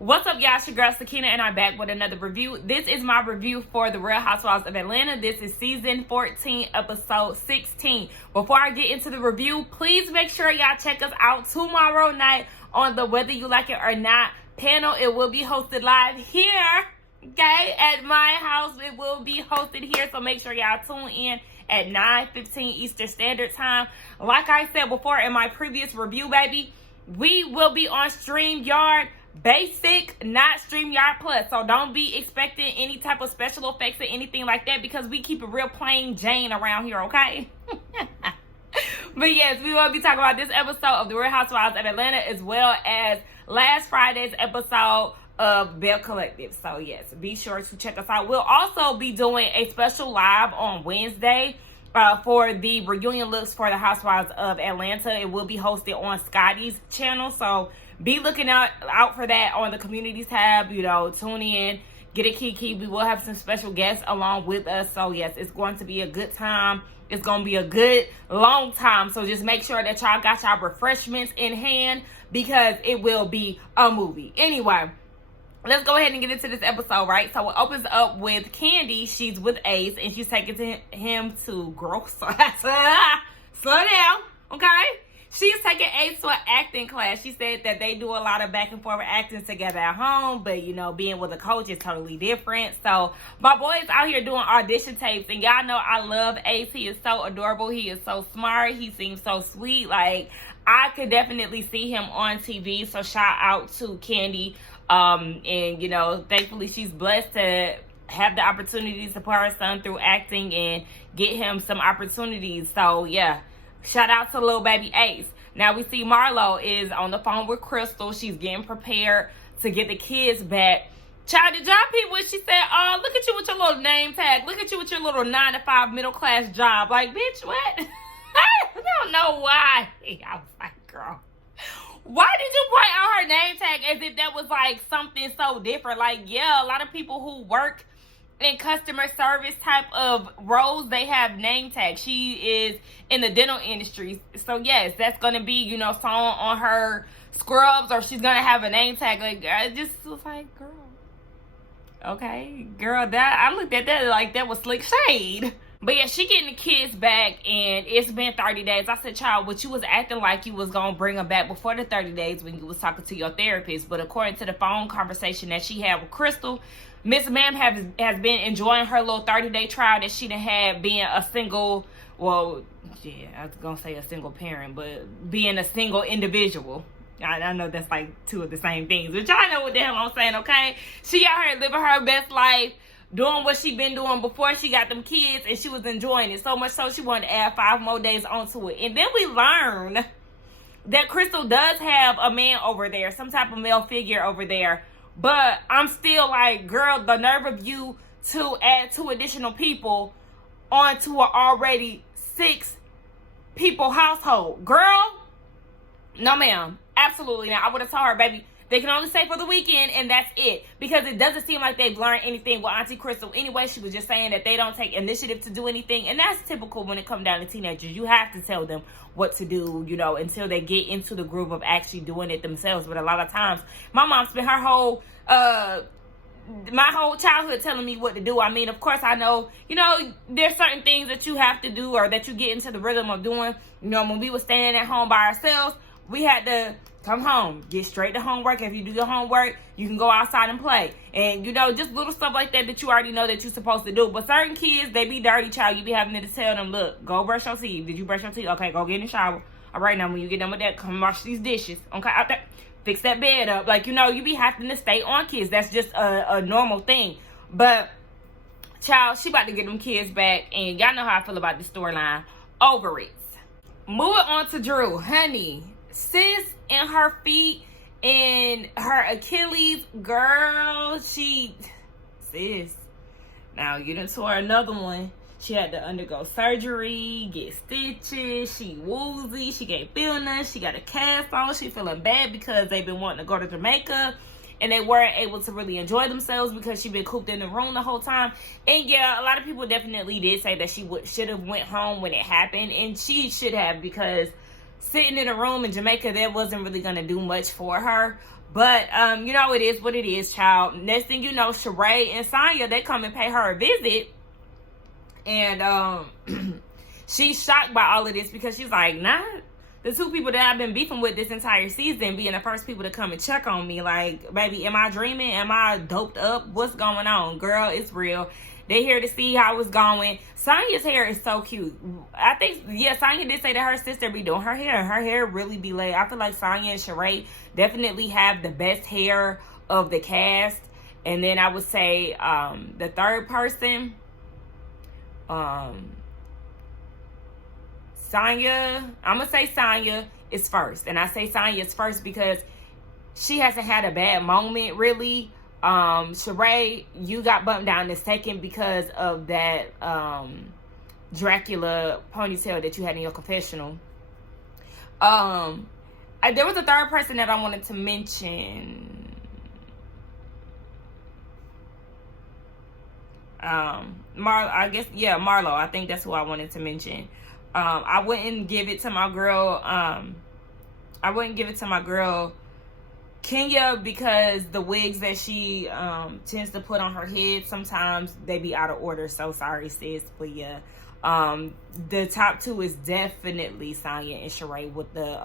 What's up, y'all? It's your girl Sakina, and I'm back with another review. This is my review for the Real Housewives of Atlanta. This is season 14, episode 16. Before I get into the review, please make sure y'all check us out tomorrow night on the Whether You Like It or Not panel. It will be hosted live here, okay, at my house. It will be hosted here, so make sure y'all tune in at 9:15 Eastern Standard Time. Like I said before in my previous review, baby, we will be on StreamYard Basic, not StreamYard Plus. So don't be expecting any type of special effects or anything like that, because we keep it real plain Jane around here, okay? But yes, we will be talking about this episode of the Real Housewives of Atlanta, as well as last Friday's episode of Bell Collective. So yes, be sure to check us out. We'll also be doing a special live on Wednesday for the reunion looks for the Housewives of Atlanta. It will be hosted on Scotty's channel, so be looking out for that on the communities tab. You know, tune in, get a kiki. We will have some special guests along with us. So yes, it's going to be a good time. It's going to be a good long time. So just make sure that y'all got y'all refreshments in hand, because it will be a movie. Anyway, let's go ahead and get into this episode, right? So it opens up with Kandi. She's with Ace, and she's taking him to slow down, okay? She's taking Ace to an acting class. She said that they do a lot of back and forth acting together at home, but you know, being with a coach is totally different. So my boy is out here doing audition tapes, and y'all know I love Ace. He is so adorable. He is so smart. He seems so sweet. Like, I could definitely see him on TV. So shout out to Kandi. And you know, thankfully she's blessed to have the opportunity to support her son through acting and get him some opportunities. So yeah, shout out to little baby Ace. Now we see Marlo is on the phone with Crystal. She's getting prepared to get the kids back. Child, did y'all peep what she said? Oh, look at you with your little name tag. Look at you with your little 9-to-5 middle class job. Like, bitch, what? I don't know why. I was like, girl, why did you point out her name tag as if that was like something so different? Like, yeah, a lot of people who work in customer service type of roles, they have name tags. She is in the dental industry, so yes, that's gonna be, you know, sewn on her scrubs, or she's gonna have a name tag. Like, I just was like, girl, okay, girl, that I looked at that like that was slick shade. But yeah, she getting the kids back, and it's been 30 days. I said, child, what you was acting like you was going to bring them back before the 30 days when you was talking to your therapist. But according to the phone conversation that she had with Crystal, Miss Ma'am has been enjoying her little 30-day trial that she done had being a single, well, yeah, I was going to say a single parent, but being a single individual. I know that's like two of the same things, but y'all know what the hell I'm saying, okay? She out here living her best life, doing what she been doing before she got them kids, and she was enjoying it so much so she wanted to add 5 more days onto it. And then we learn that Crystal does have a man over there, some type of male figure over there. But I'm still like, girl, the nerve of you to add 2 additional people onto an already 6 people household. Girl, no ma'am, absolutely not. I would have told her, baby, they can only stay for the weekend, and that's it. Because it doesn't seem like they've learned anything with Auntie Crystal. Anyway, she was just saying that they don't take initiative to do anything. And that's typical when it comes down to teenagers. You have to tell them what to do, you know, until they get into the groove of actually doing it themselves. But a lot of times, my mom spent her whole, my whole childhood telling me what to do. I mean, of course, I know, you know, there's certain things that you have to do or that you get into the rhythm of doing. You know, when we were staying at home by ourselves, we had to come home, get straight to homework. If you do your homework, you can go outside and play. And, you know, just little stuff like that that you already know that you're supposed to do. But certain kids, they be dirty, child. You be having to tell them, look, go brush your teeth. Did you brush your teeth? Okay, go get in the shower. All right, now when you get done with that, come wash these dishes. Okay, out there, fix that bed up. Like, you know, you be having to stay on kids. That's just a normal thing. But, child, she about to get them kids back. And y'all know how I feel about this storyline. Over it. Moving on to Drew. Honey, sis in her feet and her Achilles, girl, sis. Now you done tore another one. She had to undergo surgery, get stitches. She woozy. She can't feel nothing. She got a cast on. She feeling bad because they've been wanting to go to Jamaica, and they weren't able to really enjoy themselves because she been cooped in the room the whole time. And yeah, a lot of people definitely did say that she should have went home when it happened, and she should have, because sitting in a room in Jamaica, that wasn't really going to do much for her. But, you know, it is what it is, child. Next thing you know, Sheree and Sanya, they come and pay her a visit. And, she's shocked by all of this because she's like, nah, the two people that I've been beefing with this entire season being the first people to come and check on me. Like, baby, am I dreaming? Am I doped up? What's going on? Girl, it's real. They're here to see how it's going. Sanya's hair is so cute. I think, yeah, Sanya did say that her sister be doing her hair. Her hair really be laid. I feel like Sanya and Sheree definitely have the best hair of the cast. And then I would say the third person, Sanya, I'm going to say Sanya is first. And I say Sanya is first because she hasn't had a bad moment, really. Sheree, you got bumped down to second because of that Dracula ponytail that you had in your confessional. There was a third person that I wanted to mention. Marlo. I think that's who I wanted to mention. I wouldn't give it to my girl. Kenya, because the wigs that she tends to put on her head, sometimes they be out of order. So sorry, sis. But yeah, the top two is definitely Sanya and Sheree with the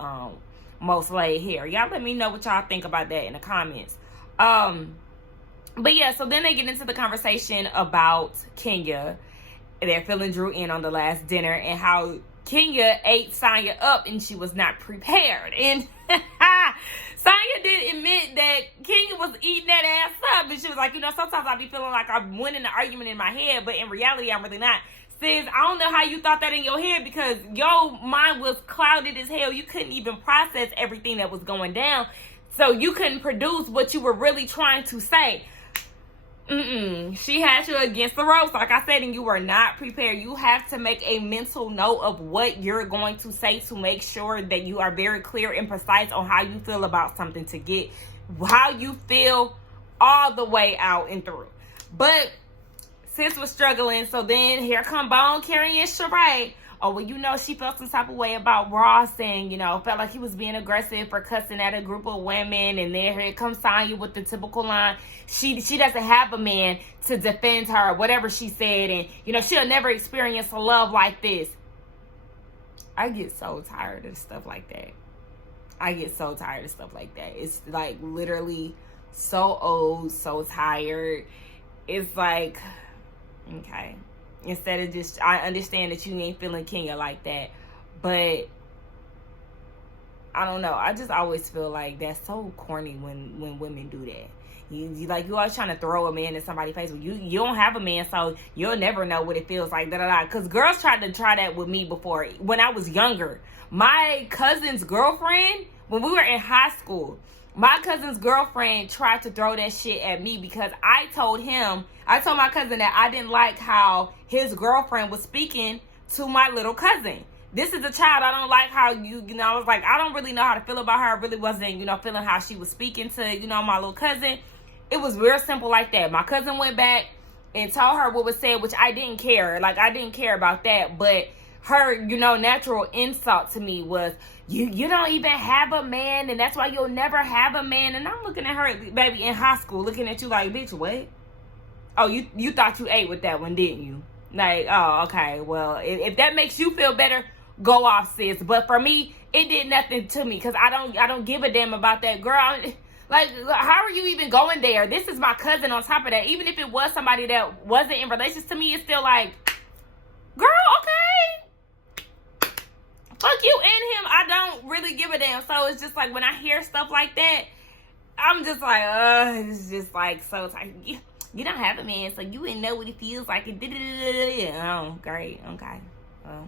most laid hair. Y'all let me know what y'all think about that in the comments. But yeah, so then they get into the conversation about Kenya. They're filling Drew in on the last dinner and how Kenya ate Sanya up and she was not prepared. And Sanya did admit that Kenya was eating that ass up. And she was like, you know, sometimes I be feeling like I'm winning the argument in my head, but in reality, I'm really not. Sis, I don't know how you thought that in your head because your mind was clouded as hell. You couldn't even process everything that was going down. So you couldn't produce what you were really trying to say. She had you against the ropes, like I said, and you were not prepared. You have to make a mental note of what you're going to say to make sure that you are very clear and precise on how you feel about something to get how you feel all the way out and through. But sis was struggling, so then here come Bone carrying Sheree. Oh, well, you know, she felt some type of way about RHOA saying, you know, felt like he was being aggressive for cussing at a group of women. And then here comes Sanya with the typical line. She doesn't have a man to defend her, whatever she said. And, you know, she'll never experience a love like this. I get so tired of stuff like that. It's like literally so old, so tired. It's like, okay. Instead of just, I understand that you ain't feeling Kenya like that, but I don't know. I just always feel like that's so corny when women do that. You always trying to throw a man in somebody's face. You don't have a man, so you'll never know what it feels like. Because girls tried to try that with me before when I was younger. My cousin's girlfriend, when we were in high school, my cousin's girlfriend tried to throw that shit at me because I told my cousin that I didn't like how his girlfriend was speaking to my little cousin. This is a child. I don't like how you know, I was like, I don't really know how to feel about her. I really wasn't, you know, feeling how she was speaking to, you know, my little cousin. It was real simple like that. My cousin went back and told her what was said, which I didn't care. Like, I didn't care about that. But her, you know, natural insult to me was, you don't even have a man, and that's why you'll never have a man. And I'm looking at her, baby, in high school, looking at you like, bitch, what? Oh, you thought you ate with that one, didn't you? Like, oh, okay. Well, if that makes you feel better, go off, sis. But for me, it did nothing to me because I don't give a damn about that girl. Like, how are you even going there? This is my cousin on top of that. Even if it was somebody that wasn't in relations to me, it's still like, girl, okay. Fuck you and him. I don't really give a damn. So it's just like when I hear stuff like that, I'm just like, it's just like so tight. You don't have a man, so you wouldn't know what it feels like. Oh, great. Okay. Well,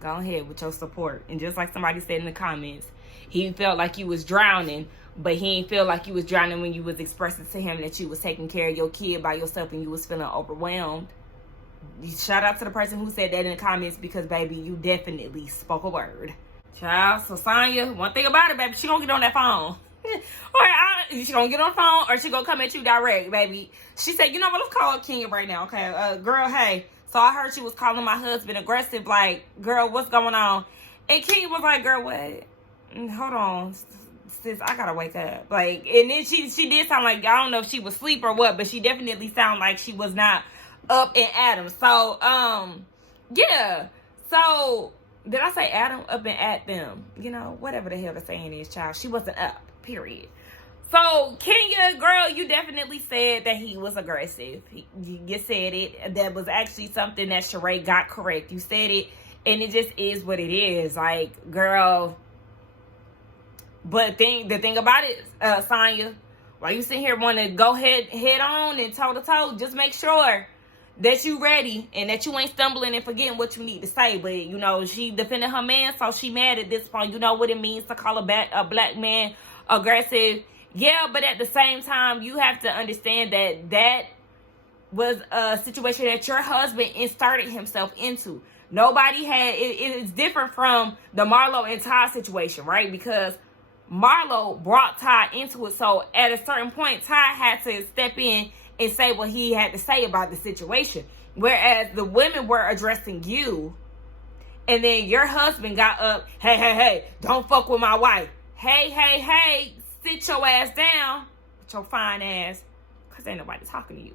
go ahead with your support. And just like somebody said in the comments, he felt like you was drowning, but he ain't feel like you was drowning when you was expressing to him that you was taking care of your kid by yourself and you was feeling overwhelmed. Shout out to the person who said that in the comments because, baby, you definitely spoke a word. Child, so Sanya, one thing about it, baby, she gonna get on that phone. She gonna get on the phone or she gonna come at you direct, baby. She said, you know what, let's call Kenya right now, okay? Girl, hey, so I heard she was calling my husband aggressive, like, girl, what's going on? And Kenya was like, girl, what? Hold on. sis, I gotta wake up. Like, and then she did sound like, I don't know if she was asleep or what, but she definitely sounded like she was not up and at him. So, yeah. So, did I say Adam? Up and at them? You know, whatever the hell the saying is, child. She wasn't up, period. So, Kenya, girl, you definitely said that he was aggressive. You said it. That was actually something that Sheree got correct. You said it, and it just is what it is. Like, girl. But the thing about it, Sanya, while you sit here want to go head on and toe to toe, just make sure that you ready and that you ain't stumbling and forgetting what you need to say. But, you know, she defended her man, so she mad at this point. You know what it means to call a black man aggressive. Yeah, but at the same time, you have to understand that that was a situation that your husband inserted himself into. Nobody had, it's different from the Marlo and Ty situation, right? Because Marlo brought Ty into it. So at a certain point, Ty had to step in and say what he had to say about the situation. Whereas the women were addressing you. And then your husband got up, hey, don't fuck with my wife. Hey, sit your ass down with your fine ass. Because ain't nobody talking to you.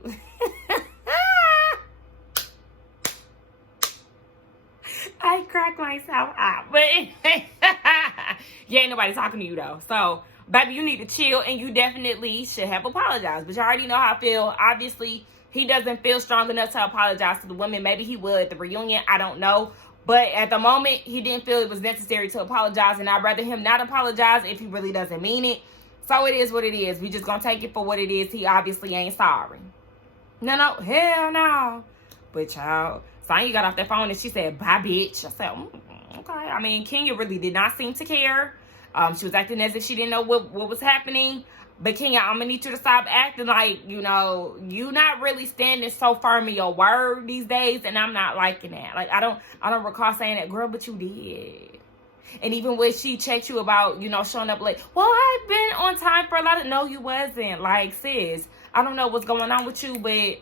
I crack myself out. But yeah, ain't nobody talking to you though. So, baby, you need to chill, and you definitely should have apologized. But you already know how I feel. Obviously, he doesn't feel strong enough to apologize to the women. Maybe he would at the reunion. I don't know. But at the moment, he didn't feel it was necessary to apologize. And I'd rather him not apologize if he really doesn't mean it. So it is what it is. We just gonna take it for what it is. He obviously ain't sorry. No, hell no. But child, Sanya got off that phone and she said, bye, bitch. I said, okay. I mean, Kenya really did not seem to care. She was acting as if she didn't know what was happening. But Kenya, I'm gonna need you to stop acting like, you know, you not really standing so firm in your word these days, and I'm not liking that. Like, I don't recall saying that, girl, but you did. And even when she checked you about, you know, showing up late, well, I've been on time for a lot of, no, you wasn't. Like, sis, I don't know what's going on with you, but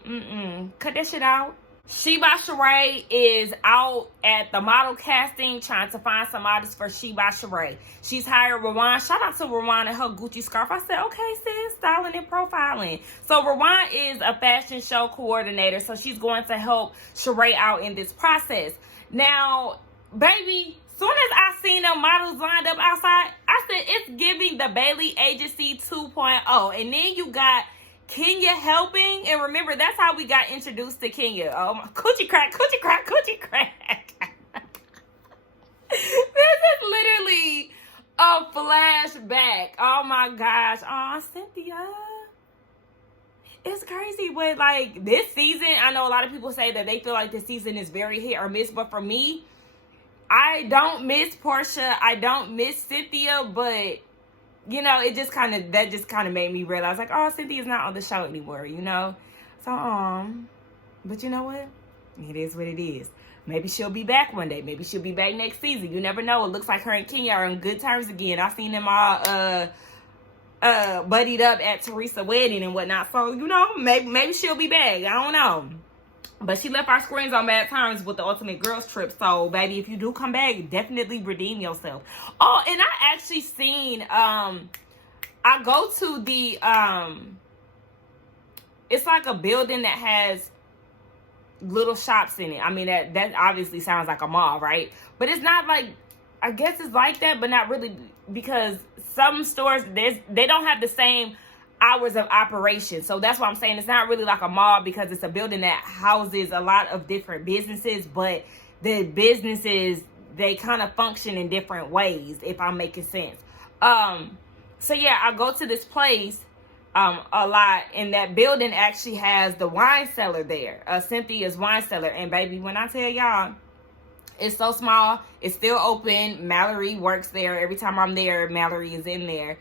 cut that shit out. She by Sheree is out at the model casting trying to find some models for She by Sheree. She's hired Rowan. Shout out to Rowan and her Gucci scarf. I said, okay, sis, styling and profiling. So Rowan is a fashion show coordinator, so she's going to help Sheree out in this process. Now, baby, soon as I seen them models lined up outside, I said, it's giving the Bailey Agency 2.0. And then you got Kenya helping, and remember, that's how we got introduced to Kenya. Coochie crack. This is literally a flashback. Oh my gosh. Oh, Cynthia. It's crazy, but like this season, I know a lot of people say that they feel like this season is very hit or miss, but for me, I don't miss Portia. I don't miss Cynthia, but you know, that just kind of made me realize, like, oh, Cynthia's not on the show anymore, you know? So, but you know what? It is what it is. Maybe she'll be back one day. Maybe she'll be back next season. You never know. It looks like her and Kenya are on good terms again. I've seen them all, buddied up at Teresa's wedding and whatnot. So, you know, maybe she'll be back. I don't know. But she left our screens on bad terms with the Ultimate Girls Trip. So, baby, if you do come back, definitely redeem yourself. Oh, and I actually seen, I go to the, it's like a building that has little shops in it. I mean, that obviously sounds like a mall, right? But it's not like, I guess it's like that, but not really, because some stores, they don't have the same hours of operation. So that's why I'm saying it's not really like a mall, because it's a building that houses a lot of different businesses, but the businesses, they kind of function in different ways, if I'm making sense. So yeah, I go to this place a lot, and that building actually has the wine cellar there, Cynthia's wine cellar. And baby, when I tell y'all, it's so small, it's still open. Mallory works there. Every time I'm there, Mallory is in there.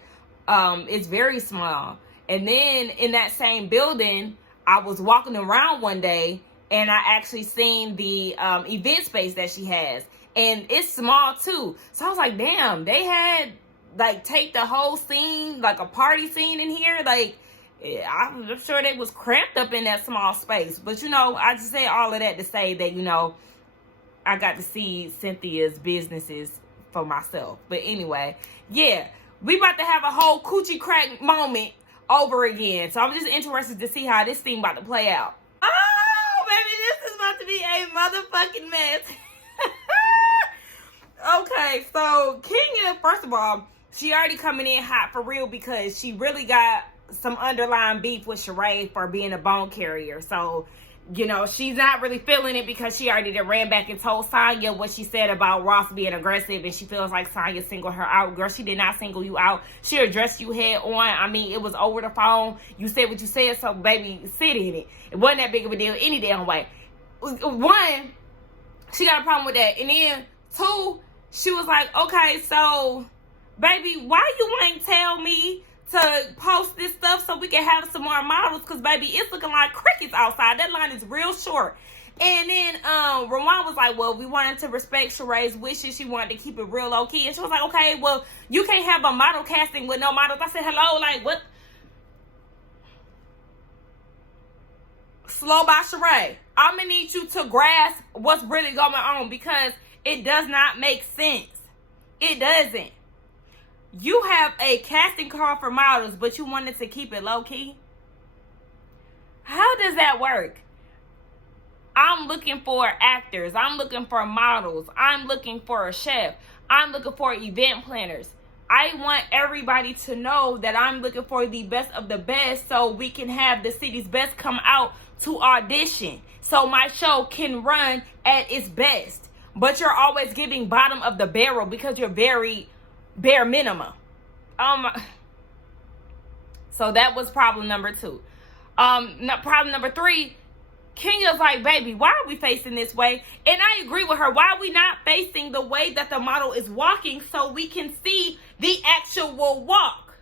It's very small. And then in that same building, I was walking around one day, and I actually seen the event space that she has. And it's small too. So I was like, damn, they had like take the whole scene, like a party scene in here. Like, I'm sure they was cramped up in that small space. But you know, I just say all of that to say that, you know, I got to see Cynthia's businesses for myself. But anyway, yeah. we about to have a whole coochie crack moment over again. So I'm just interested to see how this thing about to play out. Oh, baby, this is about to be a motherfucking mess. Okay, so Kenya, first of all, she already coming in hot for real because she really got some underlying beef with Sheree for being a bone carrier. So, you know, she's not really feeling it because she already done ran back and told Sanya what she said about Ross being aggressive, and she feels like Sanya singled her out. Girl, she did not single you out. She addressed you head on. I mean, it was over the phone. You said what you said, so baby, sit in it. It wasn't that big of a deal any damn way. One, she got a problem with that. And then, two, she was like, okay, so, baby, why you ain't tell me to post this stuff so we can have some more models? Because, baby, it's looking like crickets outside. That line is real short. And then RHOA was like, well, we wanted to respect Sheree's wishes. She wanted to keep it real low-key. And she was like, okay, well, you can't have a model casting with no models. I said, hello, like, what? Slow by Sheree. I'm going to need you to grasp what's really going on because it does not make sense. It doesn't. You have a casting call for models, but you wanted to keep it low-key? How does that work? I'm looking for actors. I'm looking for models. I'm looking for a chef. I'm looking for event planners. I want everybody to know that I'm looking for the best of the best so we can have the city's best come out to audition so my show can run at its best. But you're always giving bottom of the barrel because you're very bare minimum. So that was problem number 2. Problem number 3, Kenya's like, baby, why are we facing this way? And I agree with her. Why are we not facing the way that the model is walking so we can see the actual walk?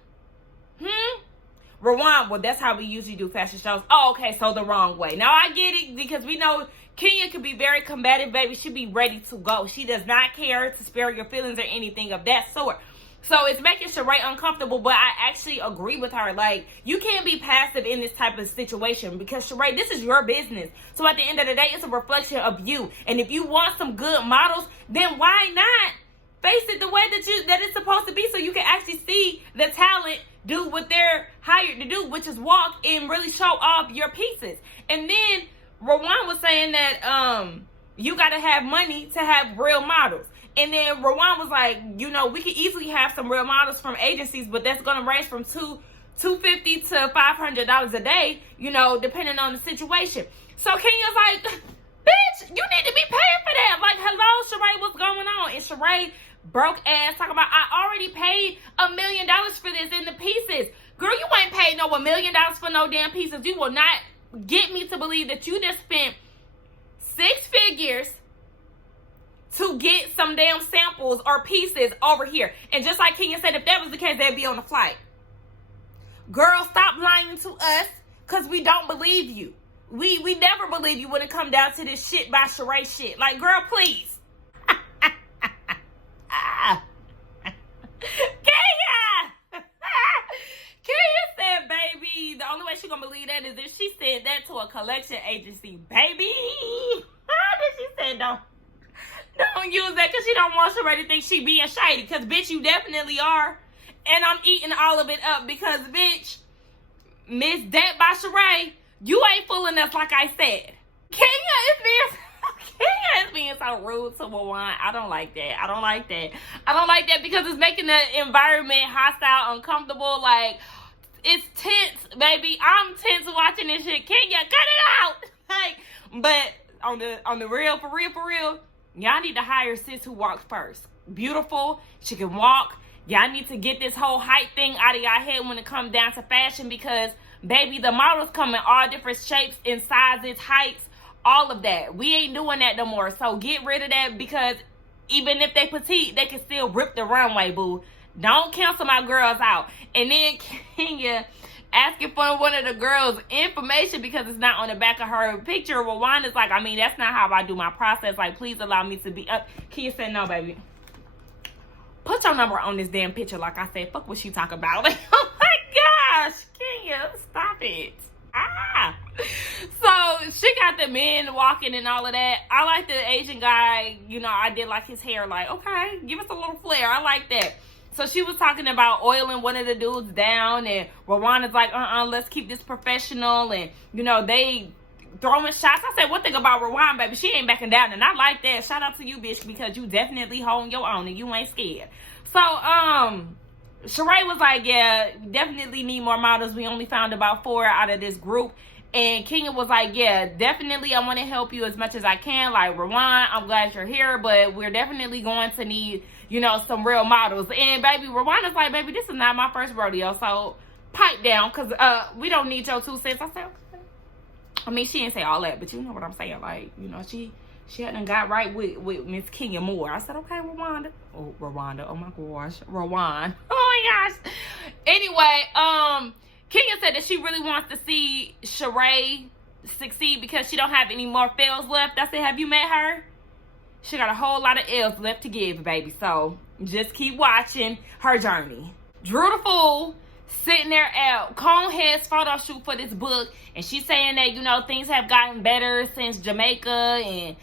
RHOA, well, that's how we usually do fashion shows. Oh, okay, so the wrong way. Now, I get it because we know Kenya can be very combative, baby. She be ready to go. She does not care to spare your feelings or anything of that sort. So it's making Sheree uncomfortable, but I actually agree with her. Like, you can't be passive in this type of situation because, Sheree, this is your business. So at the end of the day, it's a reflection of you. And if you want some good models, then why not face it the way that it's supposed to be so you can actually see the talent do what they're hired to do, which is walk and really show off your pieces. And then RHOA was saying that you got to have money to have real models. And then RHOA was like, you know, we could easily have some real models from agencies, but that's going to range from $250 to $500 a day, you know, depending on the situation. So Kenya's like, bitch, you need to be paying for that. Like, hello, Sheree, what's going on? And Sheree, broke ass, talking about, I already paid $1 million for this in the pieces. Girl, you ain't paid no $1 million for no damn pieces. You will not get me to believe that you just spent 6 figures to get some damn samples or pieces over here. And just like Kenya said, if that was the case, they'd be on the flight. Girl, stop lying to us because we don't believe you. We never believe you when it come down to this shit by Sheree shit. Like, girl, please. Kenya said, baby, the only way she gonna believe that is if she said that to a collection agency. Baby, she said don't use that because she don't want Sheree to think she being shady. Because, bitch, you definitely are. And I'm eating all of it up because, bitch, Miss That by Sheree, you ain't fooling us like I said. Kenya is being so rude to RHOA. I don't like that. I don't like that because it's making the environment hostile, uncomfortable. Like, it's tense, baby. I'm tense watching this shit. Kenya, cut it out. Like, but on the real, for real, y'all need to hire sis who walks first. Beautiful. She can walk. Y'all need to get this whole height thing out of y'all head when it comes down to fashion because, baby, the models come in all different shapes and sizes, heights, all of that. We ain't doing that no more. So get rid of that because even if they petite, they can still rip the runway, boo. Don't cancel my girls out. And then Kenya asking for one of the girls' information because it's not on the back of her picture. Well, Wanda's like, I mean, that's not how I do my process. Like, please allow me to be up. Kenya said, no, baby. Put your number on this damn picture. Like I said, fuck what she talking about. Like, oh my gosh, Kenya, stop it. So she got the men walking and all of that. I like the Asian guy. You know, I did like his hair. Like, okay, give us a little flair. I like that. So she was talking about oiling one of the dudes down, and Rwanda's like, let's keep this professional, and they throwing shots. I said, one thing about Rwanda, baby, she ain't backing down, and I like that. Shout out to you, bitch, because you definitely holding your own and you ain't scared. So Sheree was like, yeah, definitely need more models. We only found about 4 out of this group. And Kenya was like, yeah, definitely I want to help you as much as I can. Like, Rwan, I'm glad you're here, but we're definitely going to need, some real models. And baby, Rwanda's like, baby, this is not my first rodeo, so pipe down, because we don't need your 2 cents. I said, okay. I mean, she didn't say all that, but you know what I'm saying. Like, she hadn't got right with Miss Kenya Moore. I said, okay, Rwanda. Oh, Rwanda. Oh, my gosh. Rwan. Oh, my gosh. Anyway, Kenya said that she really wants to see Sheree succeed because she don't have any more fails left. I said, have you met her? She got a whole lot of L's left to give, baby. So just keep watching her journey. Drew the Fool sitting there at Conehead's photo shoot for this book, and she's saying that, things have gotten better since Jamaica, and,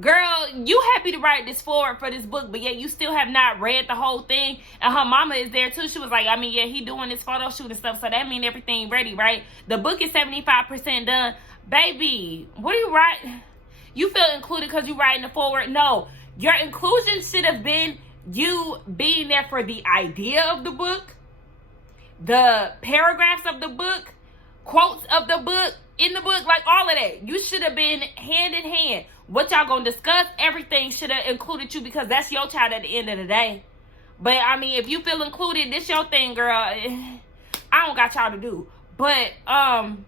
girl, you happy to write this forward for this book, but yet you still have not read the whole thing. And her mama is there too. She was like, I mean, yeah, he doing this photo shoot and stuff, so that mean everything ready, right? The book is 75% done. Baby, what are you writing? You feel included because you writing the forward? No, your inclusion should have been you being there for the idea of the book, the paragraphs of the book, quotes of the book, in the book, like all of that. You should have been hand in hand. What y'all gonna discuss, everything should have included you, because that's your child at the end of the day. But I mean, if you feel included, this your thing, girl. I don't got y'all to do. But while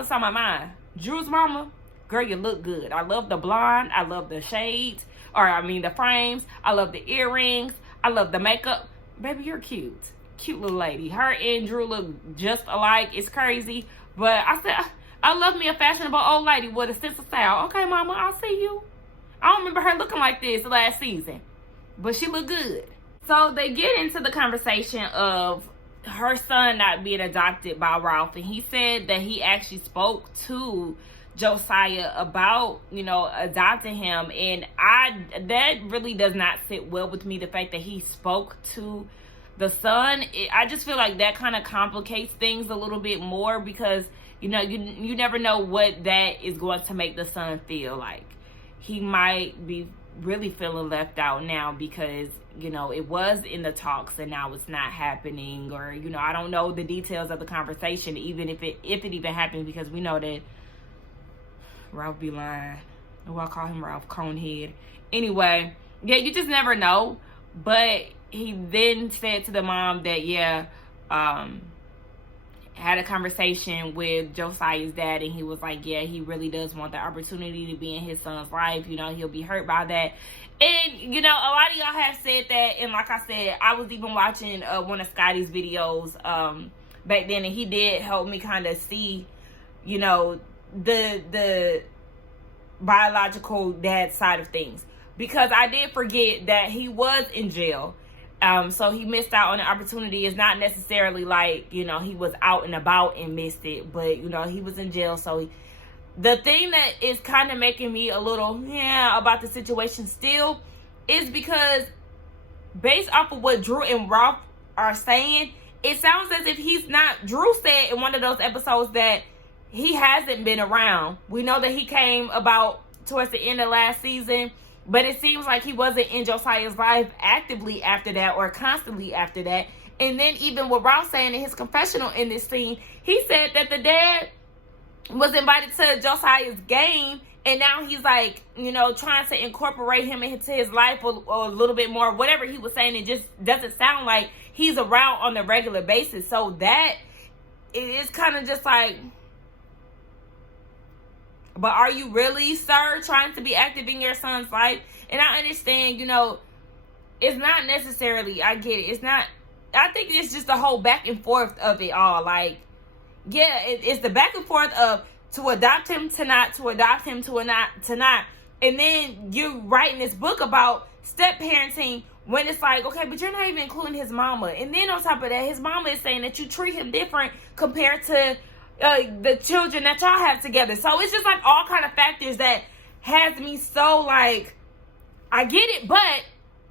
it's on my mind, Drew's mama, girl, you look good. I love the blonde. I love the shades. The frames. I love the earrings. I love the makeup. Baby, you're cute. Cute little lady. Her and Drew look just alike. It's crazy. But I said, I love me a fashionable old lady with a sense of style. Okay, mama, I'll see you. I don't remember her looking like this last season, but she looked good. So they get into the conversation of her son not being adopted by Ralph, and he said that he actually spoke to Josiah about, adopting him, and that really does not sit well with me, the fact that he spoke to the son. I just feel like that kind of complicates things a little bit more, because you never know what that is going to make the son feel like. He might be really feeling left out now because it was in the talks and now it's not happening, or I don't know the details of the conversation, even if it even happened, because we know that Ralph be lying. Oh, I call him Ralph Conehead. Anyway, yeah, you just never know. But he then said to the mom that, had a conversation with Josiah's dad, and he was like, yeah, he really does want the opportunity to be in his son's life. He'll be hurt by that. And, a lot of y'all have said that. And like I said, I was even watching one of Scotty's videos back then, and he did help me kind of see, the biological dad side of things, because I did forget that he was in jail. So he missed out on the opportunity. It's not necessarily like, he was out and about and missed it, but he was in jail. So the thing that is kind of making me a little about the situation still is because based off of what Drew and Ralph are saying, it sounds as if he's not. Drew said in one of those episodes that he hasn't been around. We know that he came about towards the end of last season, but it seems like he wasn't in Josiah's life actively after that, or constantly after that. And then even what Ralph saying in his confessional in this scene, he said that the dad was invited to Josiah's game, and now he's like, trying to incorporate him into his life a little bit more. Whatever he was saying, it just doesn't sound like he's around on a regular basis. So that it is kind of just like, but are you really, sir, trying to be active in your son's life? And I understand, it's not necessarily, I get it. It's not, I think it's just the whole back and forth of it all. Like, yeah, it's the back and forth of to adopt him to not, to adopt him to not, to not. And then you're writing this book about step parenting when it's like, okay, but you're not even including his mama. And then on top of that, his mama is saying that you treat him different compared to the children that y'all have together. So it's just like all kind of factors that has me so like, I get it, but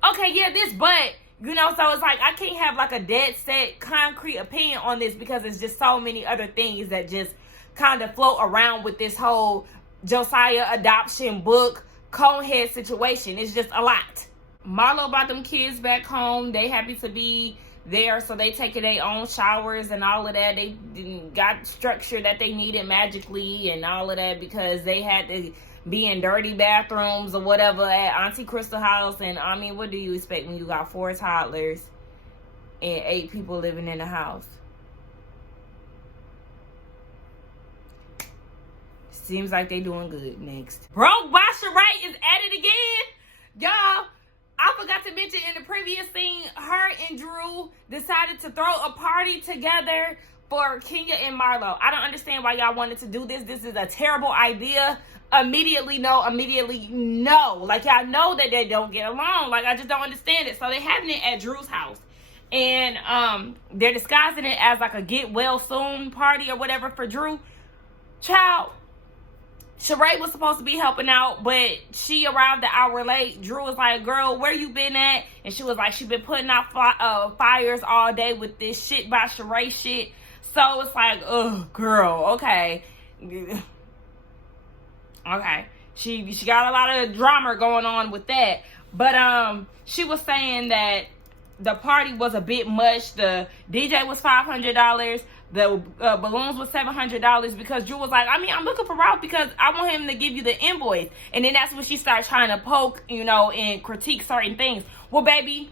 okay, yeah, this, but, you know, so it's like, I can't have like a dead set concrete opinion on this because there's just so many other things that just kind of float around with this whole Josiah adoption book conehead situation. It's just a lot. Marlo brought them kids back home. They happy to be there, so they taking their own showers and all of that. They got structure that they needed magically and all of that because they had to be in dirty bathrooms or whatever at Auntie Crystal house. And I mean, what do you expect when you got 4 toddlers and 8 people living in the house? Seems like they doing good. Next. Broke by Sheree is at it again. Y'all, I forgot to mention in the previous scene, her and Drew decided to throw a party together for Kenya and Marlo. I don't understand why y'all wanted to do this. This is a terrible idea. Immediately no, immediately no. Like, y'all know that they don't get along. Like, I just don't understand it. So they're having it at Drew's house. And they're disguising it as like a get well soon party or whatever for Drew. Child, Sheree was supposed to be helping out, but she arrived an hour late. Drew was like, girl, where you been at? And she was like, she been putting out fires all day with this shit by Sheree shit. So it's like, oh, girl, okay. Okay. She got a lot of drama going on with that. But she was saying that the party was a bit much. The DJ was $500. The balloons was $700 because Drew was like, I mean, I'm looking for Ralph because I want him to give you the invoice. And then that's when she started trying to poke, you know, and critique certain things. Well, baby,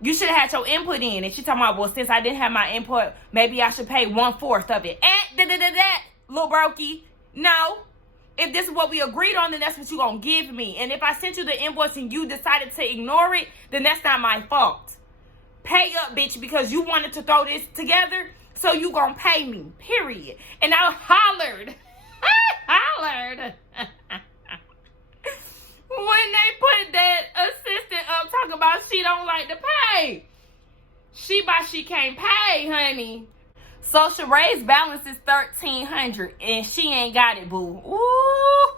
you should have had your input in. And she talking about, well, since I didn't have my input, maybe I should pay 1/4 of it. Little brokey. No. If this is what we agreed on, then that's what you're going to give me. And if I sent you the invoice and you decided to ignore it, then that's not my fault. Pay up, bitch, because you wanted to throw this together. So you gonna pay me, period. And I hollered. When they put that assistant up talking about she don't like to pay. She can't pay, honey. So Sheree's balance is $1,300 and she ain't got it, boo. Ooh.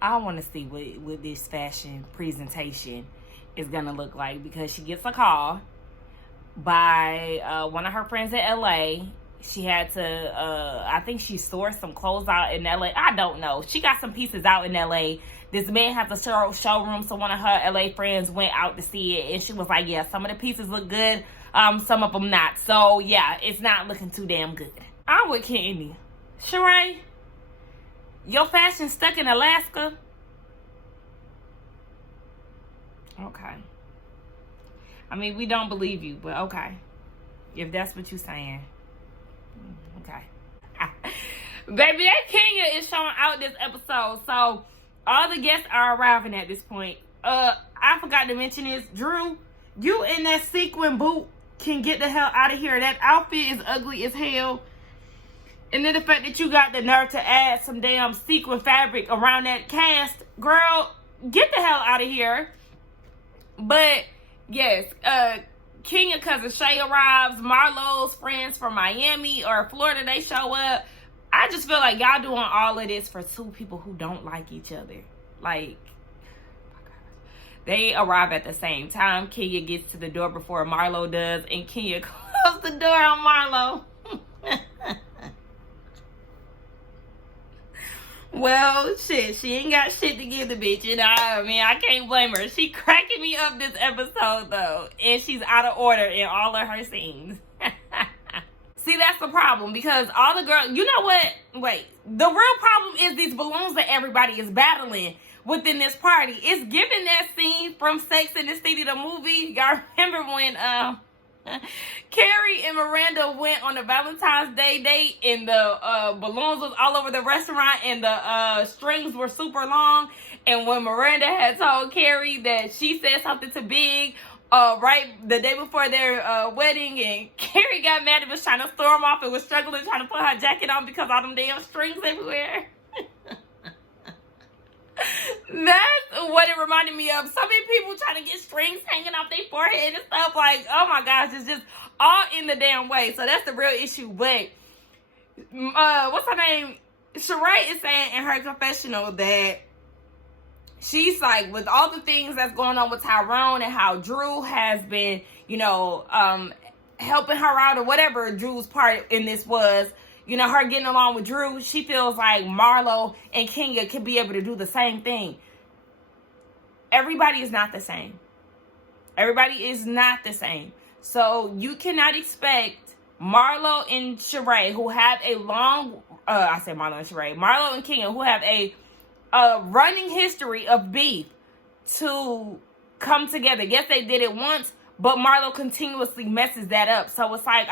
I want to see what this fashion presentation is gonna look like, because she gets a call by one of her friends in LA. She had to I think she sourced some clothes out in LA. I don't know. She got some pieces out in LA. This man has a showroom, so one of her LA friends went out to see it, and she was like, yeah, some of the pieces look good, some of them not. So yeah, it's not looking too damn good. I'm with Kandi. Sheree, your fashion stuck in Alaska? Okay. I mean, we don't believe you, but okay. If that's what you're saying. Okay. Baby, that Kenya is showing out this episode. So, all the guests are arriving at this point. I forgot to mention this. Drew, you in that sequin boot can get the hell out of here. That outfit is ugly as hell. And then the fact that you got the nerve to add some damn sequin fabric around that cast. Girl, get the hell out of here. But yes, Kenya cousin Shay arrives. Marlo's friends from Miami or Florida, they show up. I just feel like y'all doing all of this for 2 people who don't like each other. Like, they arrive at the same time. Kenya gets to the door before Marlo does, and Kenya closes the door on Marlo. Well, shit, she ain't got shit to give the bitch, and I mean, I can't blame her. She cracking me up this episode, though, and she's out of order in all of her scenes. See, that's the problem, because all the girls, you know what? Wait, the real problem is these balloons that everybody is battling within this party. It's giving that scene from Sex and the City, the movie. Y'all remember when Carrie and Miranda went on a Valentine's Day date, and the balloons was all over the restaurant, and the strings were super long. And when Miranda had told Carrie that she said something to Big right the day before their wedding, and Carrie got mad and was trying to storm off and was struggling trying to put her jacket on because all them damn strings everywhere. That's what it reminded me of. So many people trying to get strings hanging off their forehead and stuff. Like, oh my gosh, it's just all in the damn way. So that's the real issue. But what's her name? Sheree is saying in her confessional that she's like, with all the things that's going on with Tyrone and how Drew has been, helping her out or whatever Drew's part in this was, her getting along with Drew, she feels like Marlo and Kenya could be able to do the same thing. Everybody is not the same. Everybody is not the same. So you cannot expect Marlo and Sheree, who have a long, Marlo and Kenya, who have a running history of beef, to come together. Yes, they did it once, but Marlo continuously messes that up. So it's like,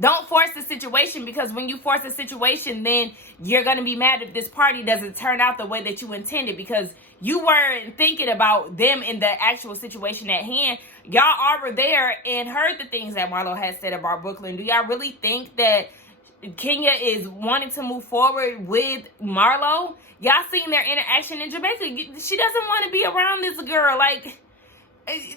don't force the situation, because when you force a situation, then you're going to be mad if this party doesn't turn out the way that you intended, because you weren't thinking about them in the actual situation at hand. Y'all all were there and heard the things that Marlo has said about Brooklyn. Do y'all really think that Kenya is wanting to move forward with Marlo? Y'all seen their interaction in Jamaica. She doesn't want to be around this girl. Like,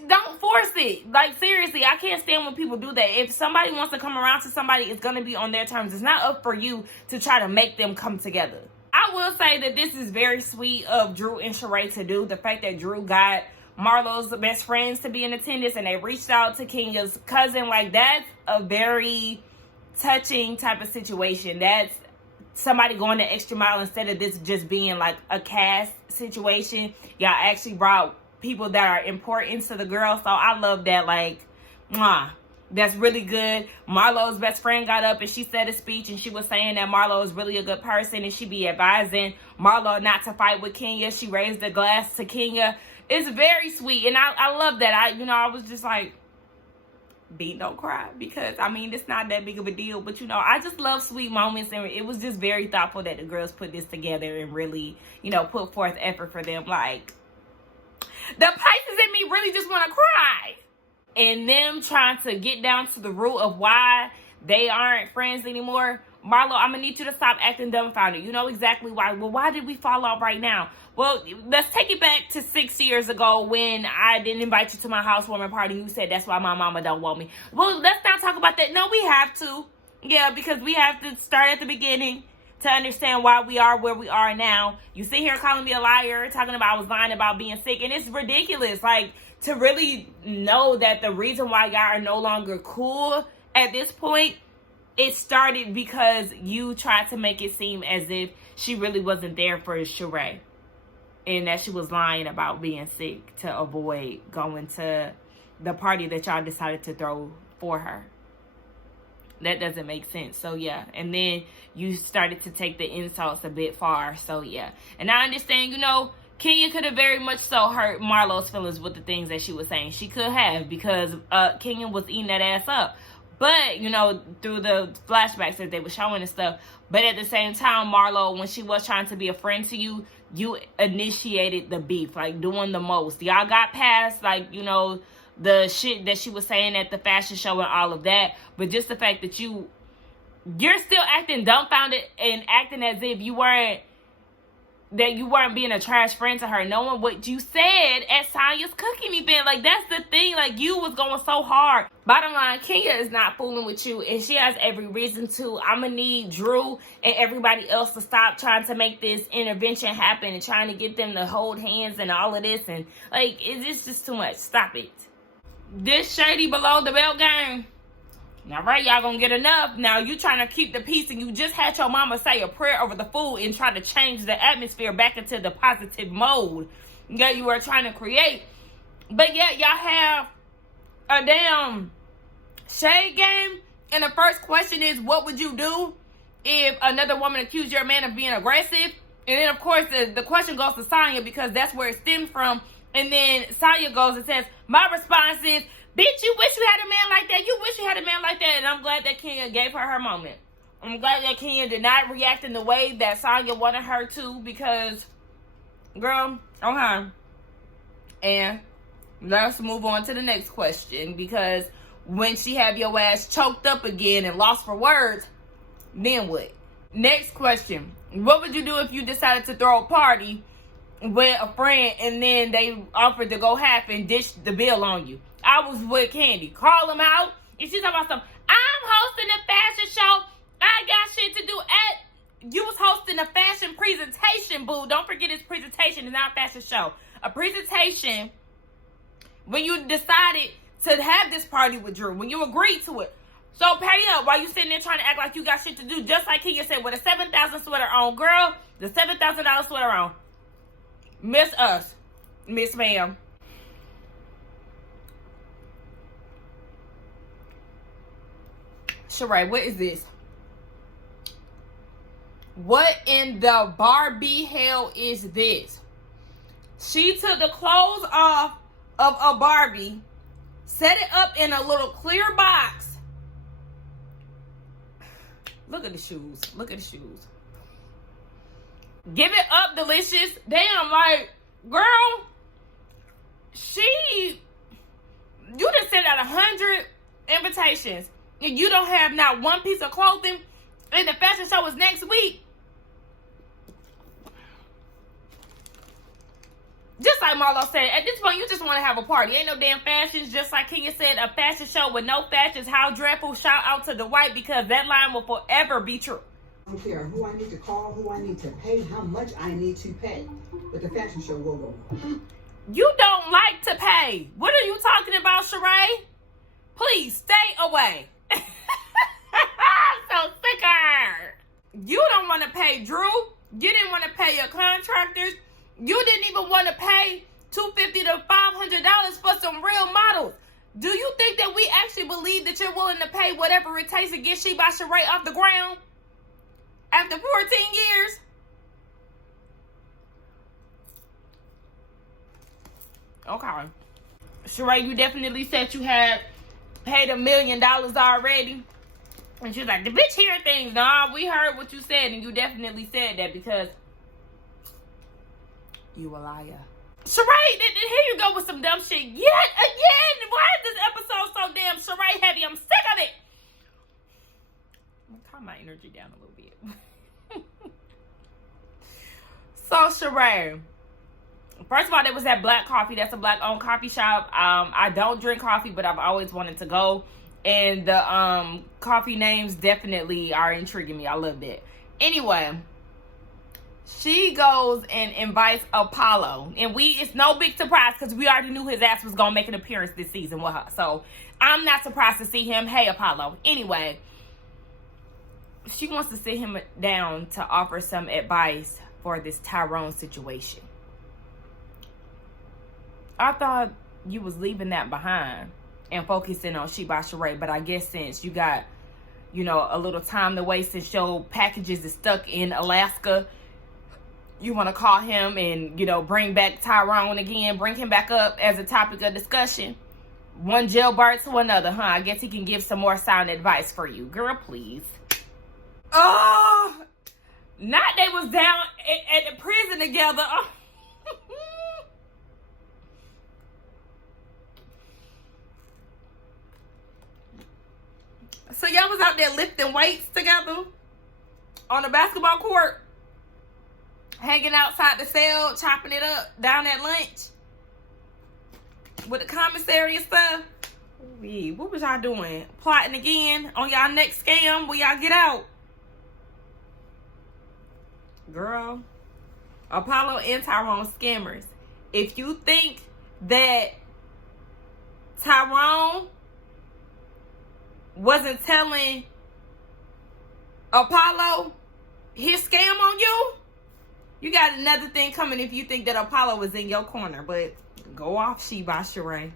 don't force it. Like, seriously, I can't stand when people do that. If somebody wants to come around to somebody, it's going to be on their terms. It's not up for you to try to make them come together. I will say that this is very sweet of Drew and Sheree to do. The fact that Drew got Marlo's best friends to be in attendance and they reached out to Kenya's cousin, like, that's a very touching type of situation. That's somebody going the extra mile instead of this just being like a cast situation. Y'all actually brought people that are important to the girl. So I love that. Like, mwah. That's really good. Marlo's best friend got up and she said a speech and she was saying that Marlo is really a good person and she be advising Marlo not to fight with Kenya. She raised the glass to Kenya. It's very sweet, and I love that. I was just like, beat, don't cry, because it's not that big of a deal, but I just love sweet moments, and it was just very thoughtful that the girls put this together and really, put forth effort for them. Like, the Pisces in me really just want to cry. And them trying to get down to the root of why they aren't friends anymore. Marlo, I'm going to need you to stop acting dumbfounded. You know exactly why. Well, why did we fall out right now? Well, let's take it back to 6 years ago when I didn't invite you to my housewarming party. You said that's why my mama don't want me. Well, let's not talk about that. No, we have to. Yeah, because we have to start at the beginning to understand why we are where we are now. You sit here calling me a liar, talking about I was lying about being sick, and it's ridiculous. Like, to really know that the reason why y'all are no longer cool at this point, it started because you tried to make it seem as if she really wasn't there for Sheree, and that she was lying about being sick to avoid going to the party that y'all decided to throw for her. That doesn't make sense. So, yeah. And then you started to take the insults a bit far. So, yeah. And I understand, Kenya could have very much so hurt Marlo's feelings with the things that she was saying. She could have, because Kenya was eating that ass up. But, through the flashbacks that they were showing and stuff. But at the same time, Marlo, when she was trying to be a friend to you, you initiated the beef, like doing the most. Y'all got past, like, the shit that she was saying at the fashion show and all of that. But just the fact that you're still acting dumbfounded and acting as if you weren't being a trash friend to her, knowing what you said at Sanya's cooking event. Like, that's the thing. Like, you was going so hard. Bottom line, Kenya is not fooling with you, and she has every reason to. I'm going to need Drew and everybody else to stop trying to make this intervention happen and trying to get them to hold hands and all of this. And, like, it's just too much. Stop it. This shady below the belt game. All right, y'all gonna get enough. Now, you trying to keep the peace, and you just had your mama say a prayer over the food and try to change the atmosphere back into the positive mode that you were trying to create. But yet, y'all have a damn shade game. And the first question is, what would you do if another woman accused your man of being aggressive? And then, of course, the question goes to Sanya, because that's where it stemmed from. And then Sanya goes and says, my response is, bitch, you wish you had a man like that. You wish you had a man like that. And I'm glad that Kenya gave her moment. I'm glad that Kenya did not react in the way that Sanya wanted her to, because, girl, okay. And let's move on to the next question, because when she have your ass choked up again and lost for words, then what? Next question. What would you do if you decided to throw a party with a friend and then they offered to go half and dish the bill on you? I was with Kandi. Call them out. And she's talking about something. I'm hosting a fashion show. I got shit to do. You was hosting a fashion presentation, boo. Don't forget it's presentation. It's not a fashion show. A presentation when you decided to have this party with Drew. When you agreed to it. So pay up while you sitting there trying to act like you got shit to do. Just like Kenya said, with a $7,000 sweater on. Girl, the $7,000 sweater on. Miss us. Miss ma'am. Sheree, what is this? What in the Barbie hell is this? She took the clothes off of a Barbie, set it up in a little clear box. Look at the shoes. Look at the shoes. Give it up, Delicious. Damn, like, girl, you just sent out 100 invitations, and you don't have not one piece of clothing, and the fashion show is next week. Just like Marlo said, at this point, you just want to have a party. Ain't no damn fashions. Just like Kenya said, a fashion show with no fashions. How dreadful. Shout out to Dwight, because that line will forever be true. I don't care who I need to call, who I need to pay, how much I need to pay. But the fashion show will go on. You don't like to pay. What are you talking about, Sheree? Please stay away. I'm so sick of her. You don't want to pay Drew. You didn't want to pay your contractors. You didn't even want to pay $250 to $500 for some real models. Do you think that we actually believe that you're willing to pay whatever it takes to get She by Sheree off the ground? After 14 years? Okay. Sheree, you definitely said you had paid $1 million already. And she was like, the bitch hear things. Nah, we heard what you said, and you definitely said that because you a liar. Sheree, here you go with some dumb shit yet again. Why is this episode so damn Sheree heavy? I'm sick of it. Calm my energy down a little bit. So Sheree, first of all, there was that Black Coffee. That's a Black-owned coffee shop. I don't drink coffee, but I've always wanted to go. And the coffee names definitely are intriguing me. I love that. Anyway, she goes and invites Apollo. And it's no big surprise because we already knew his ass was going to make an appearance this season with her. So I'm not surprised to see him. Hey, Apollo. Anyway, she wants to sit him down to offer some advice for this Tyrone situation. I thought you was leaving that behind and focusing on She by Sheree. But I guess since you got, a little time to waste since your packages is stuck in Alaska, you want to call him and, bring back Tyrone again, bring him back up as a topic of discussion. One jailbird to another, huh? I guess he can give some more sound advice for you. Girl, please. Oh, not they was down at the prison together. Oh. So y'all was out there lifting weights together on the basketball court, hanging outside the cell, chopping it up down at lunch with the commissary and stuff. What was y'all doing? Plotting again on y'all next scam when y'all get out? Girl, Apollo and Tyrone scammers. If you think that Tyrone wasn't telling Apollo his scam on you, you got another thing coming if you think that Apollo was in your corner. But go off, She by Sheree.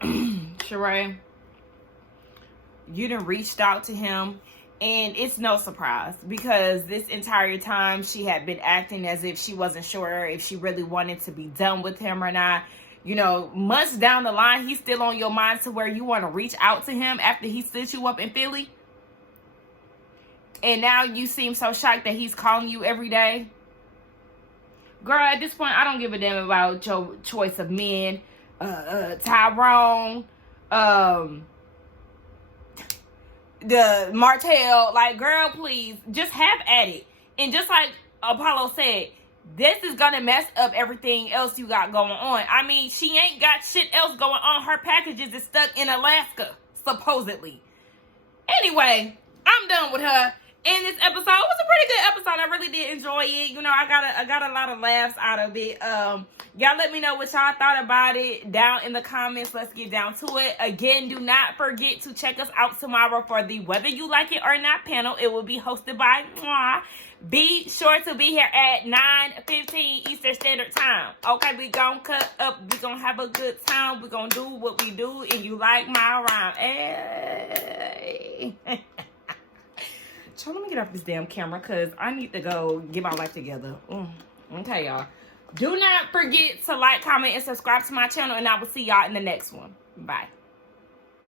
Sheree, you done reached out to him, and it's no surprise because this entire time she had been acting as if she wasn't sure if she really wanted to be done with him or not. Months down the line, he's still on your mind to where you want to reach out to him after he stood you up in Philly. And now you seem so shocked that he's calling you every day. Girl, at this point, I don't give a damn about your choice of men. Tyrone, the Martell. Like, girl, please, just have at it. And just like Apollo said, this is gonna mess up everything else you got going on. I mean, she ain't got shit else going on. Her packages is stuck in Alaska, supposedly. Anyway, I'm done with her. in this episode. It was a pretty good episode. I really did enjoy it. You know, I got a lot of laughs out of it. Y'all let me know what y'all thought about it down in the comments. Let's get down to it. Again, do not forget to check us out tomorrow for the Whether You Like It or Not panel. It will be hosted by RHOA. Be sure to be here at 9:15 Eastern Standard Time. Okay, we gonna cut up. We gonna have a good time. We gonna do what we do. And you like my rhyme. Hey. So let me get off this damn camera because I need to go get my life together. Okay, y'all. Do not forget to like, comment, and subscribe to my channel, and I will see y'all in the next one. Bye.